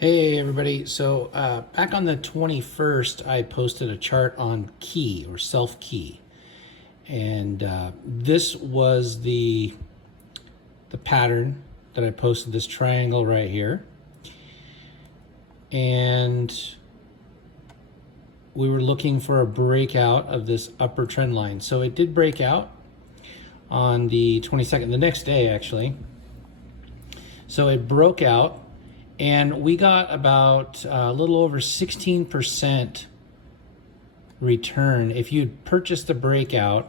Hey everybody, so back on the 21st I posted a chart on key or SelfKey, and this was the pattern that I posted, this triangle right here, and we were looking for a breakout of this upper trend line. So it did break out on the 22nd, the next day actually. So it broke out, and we got about a little over 16% return. If you'd purchased the breakout,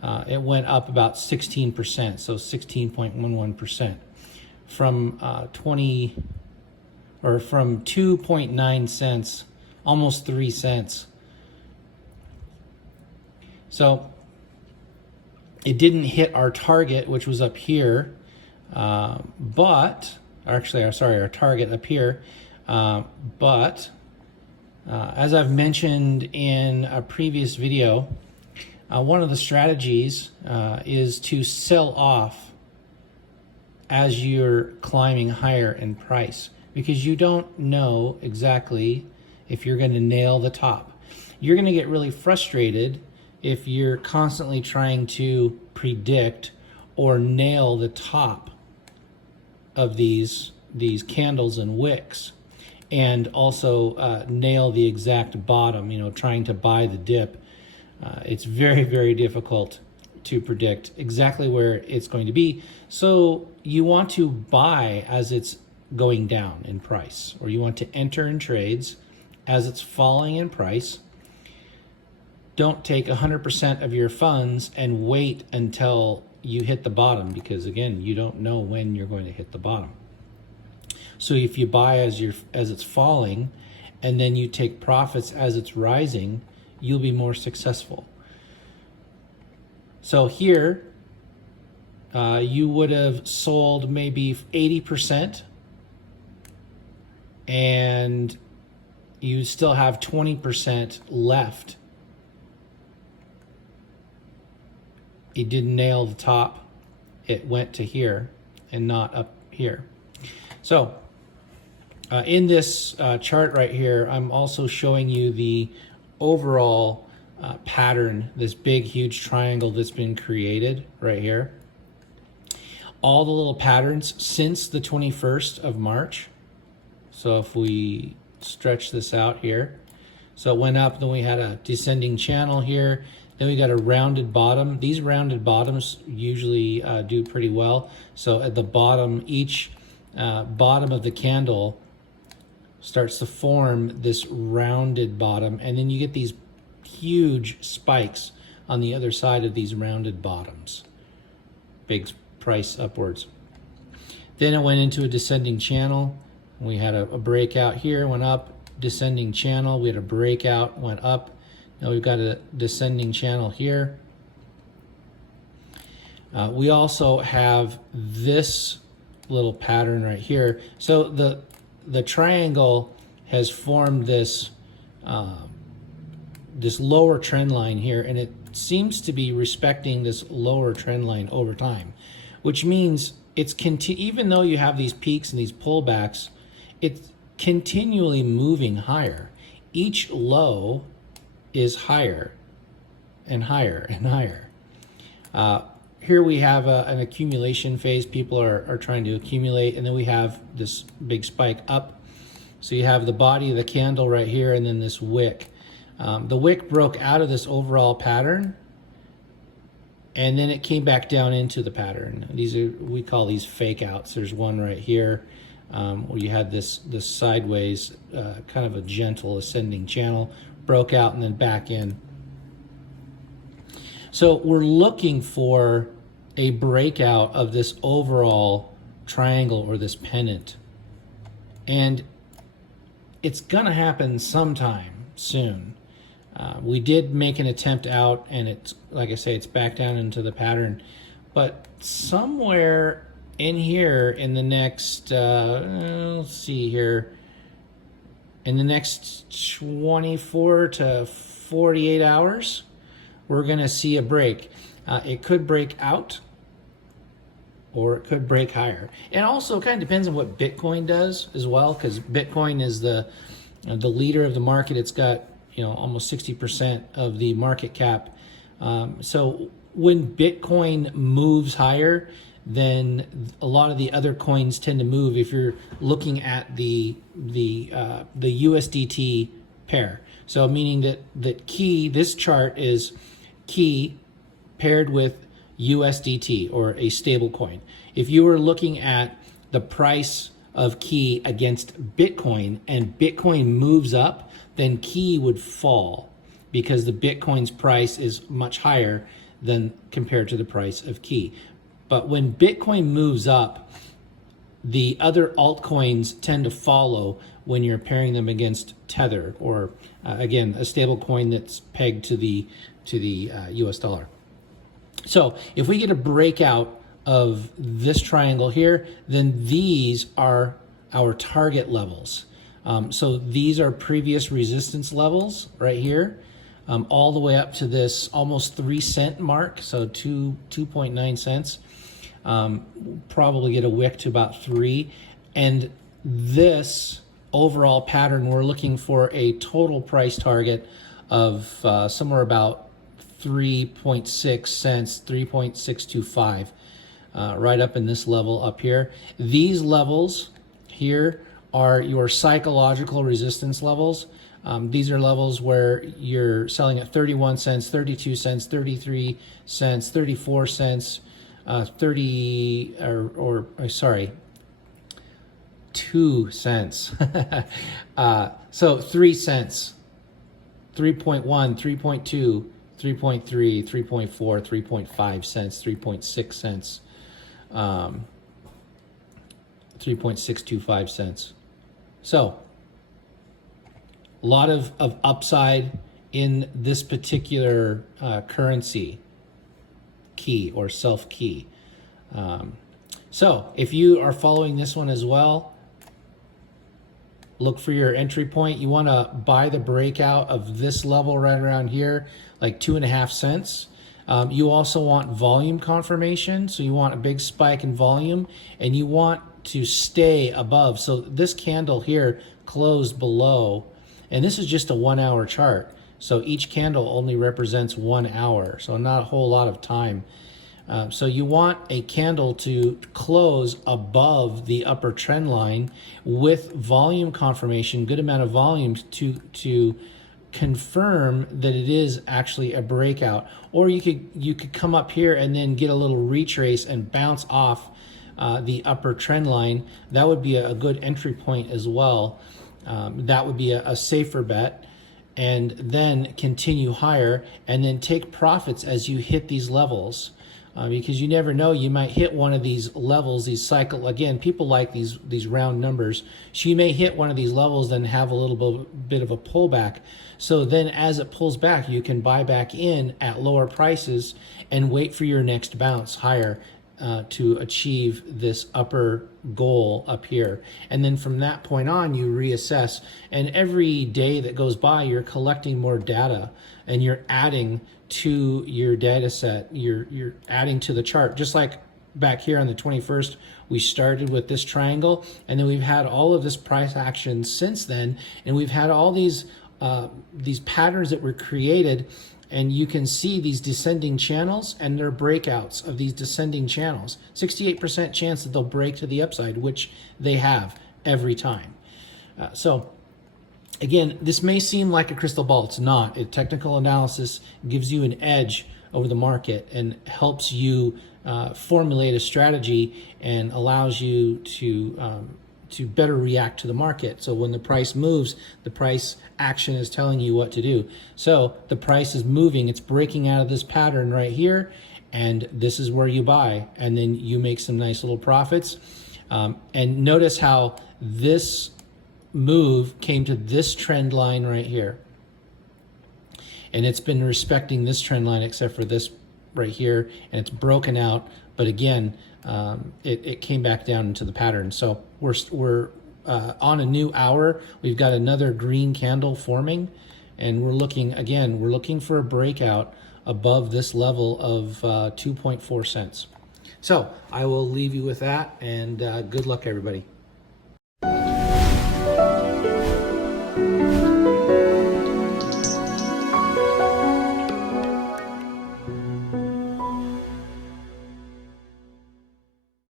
it went up about 16%, so 16.11% from 2.9 cents, almost 3 cents. So it didn't hit our target, which was up here, our target up here. But as I've mentioned in a previous video, one of the strategies is to sell off as you're climbing higher in price, because you don't know exactly if you're going to nail the top. You're going to get really frustrated if you're constantly trying to predict or nail the top of these candles and wicks, and also nail the exact bottom, trying to buy the dip. It's very, very difficult to predict exactly where it's going to be. So you want to buy as it's going down in price, or you want to enter in trades as it's falling in price. Don't take 100% of your funds and wait until you hit the bottom, because again, you don't know when you're going to hit the bottom. So if you buy as it's falling, and then you take profits as it's rising, you'll be more successful. So here, you would have sold maybe 80%, and you still have 20% left. It didn't nail the top. It went to here and not up here. So in this chart right here, I'm also showing you the overall pattern, this big, huge triangle that's been created right here. All the little patterns since the 21st of March. So if we stretch this out here, so it went up, then we had a descending channel here, then we got a rounded bottom. These rounded bottoms usually do pretty well. So at the bottom, each bottom of the candle starts to form this rounded bottom, and then you get these huge spikes on the other side of these rounded bottoms. Big price upwards. Then it went into a descending channel. We had a breakout here, went up, descending channel. We had a breakout, went up. Now we've got a descending channel here. We also have this little pattern right here. So the triangle has formed this this lower trend line here, and it seems to be respecting this lower trend line over time, which means it's even though you have these peaks and these pullbacks, it's continually moving higher. Each low is higher and higher and higher. Here we have an accumulation phase. People are trying to accumulate, and then we have this big spike up. So you have the body of the candle right here, and then this wick. The wick broke out of this overall pattern, and then it came back down into the pattern. We call these fake outs. There's one right here where you had this sideways, kind of a gentle ascending channel, broke out and then back in. So we're looking for a breakout of this overall triangle or this pennant, and it's gonna happen sometime soon. We did make an attempt out, and it's, like I say, it's back down into the pattern, but somewhere in here in the next let's see here, in the next 24 to 48 hours, we're going to see a break. It could break out, or it could break higher. And also kind of depends on what Bitcoin does as well, because Bitcoin is the leader of the market. It's got almost 60% of the market cap. So when Bitcoin moves higher, then a lot of the other coins tend to move. If you're looking at the USDT pair, so meaning that key, this chart is key paired with USDT or a stable coin. If you were looking at the price of key against Bitcoin and Bitcoin moves up, then key would fall because the Bitcoin's price is much higher than compared to the price of key. But when Bitcoin moves up, the other altcoins tend to follow when you're pairing them against Tether, or again, a stable coin that's pegged to the US dollar. So if we get a breakout of this triangle here, then these are our target levels. So these are previous resistance levels right here, all the way up to this almost 3 cent mark, so 2.9 cents. Probably get a wick to about 3. And this overall pattern, we're looking for a total price target of somewhere about 3.6 cents, 3.625, right up in this level up here. These levels here are your psychological resistance levels. These are levels where you're selling at 31 cents, 32 cents, 33 cents, 34 cents, 2 cents. So 3 cents, 3.1, 3.2, 3.3, 3.4, 3.5 cents, 3.6 cents, 3.625 cents. So a lot of upside in this particular currency, key or SelfKey. So if you are following this one as well, look for your entry point. You want to buy the breakout of this level right around here, like 2.5 cents. You also want volume confirmation. So you want a big spike in volume, and you want to stay above. So this candle here closed below, and this is just a 1 hour chart. So each candle only represents 1 hour. So not a whole lot of time. So you want a candle to close above the upper trend line with volume confirmation, good amount of volume to confirm that it is actually a breakout. Or you could come up here and then get a little retrace and bounce off the upper trend line. That would be a good entry point as well. That would be a safer bet. And then continue higher and then take profits as you hit these levels. Because you never know, you might hit one of these levels, these cycle. Again, people like these round numbers. So you may hit one of these levels, then have a little bit of a pullback. So then as it pulls back, you can buy back in at lower prices and wait for your next bounce higher to achieve this upper goal up here. And then from that point on, you reassess. And every day that goes by, you're collecting more data and you're adding to your data set. You're adding to the chart. Just like back here on the 21st, we started with this triangle, and then we've had all of this price action since then, and we've had all these patterns that were created. And you can see these descending channels and their breakouts of these descending channels. 68% chance that they'll break to the upside, which they have every time. So again, this may seem like a crystal ball. It's not. Technical analysis gives you an edge over the market and helps you formulate a strategy and allows you to better react to the market. So when the price moves, the price action is telling you what to do. So the price is moving, it's breaking out of this pattern right here, and this is where you buy, and then you make some nice little profits. And notice how this move came to this trend line right here. And it's been respecting this trend line except for this right here, and it's broken out. But again, it came back down into the pattern. So we're on a new hour. We've got another green candle forming, and we're looking for a breakout above this level of 2.4 cents. So I will leave you with that, and good luck, everybody.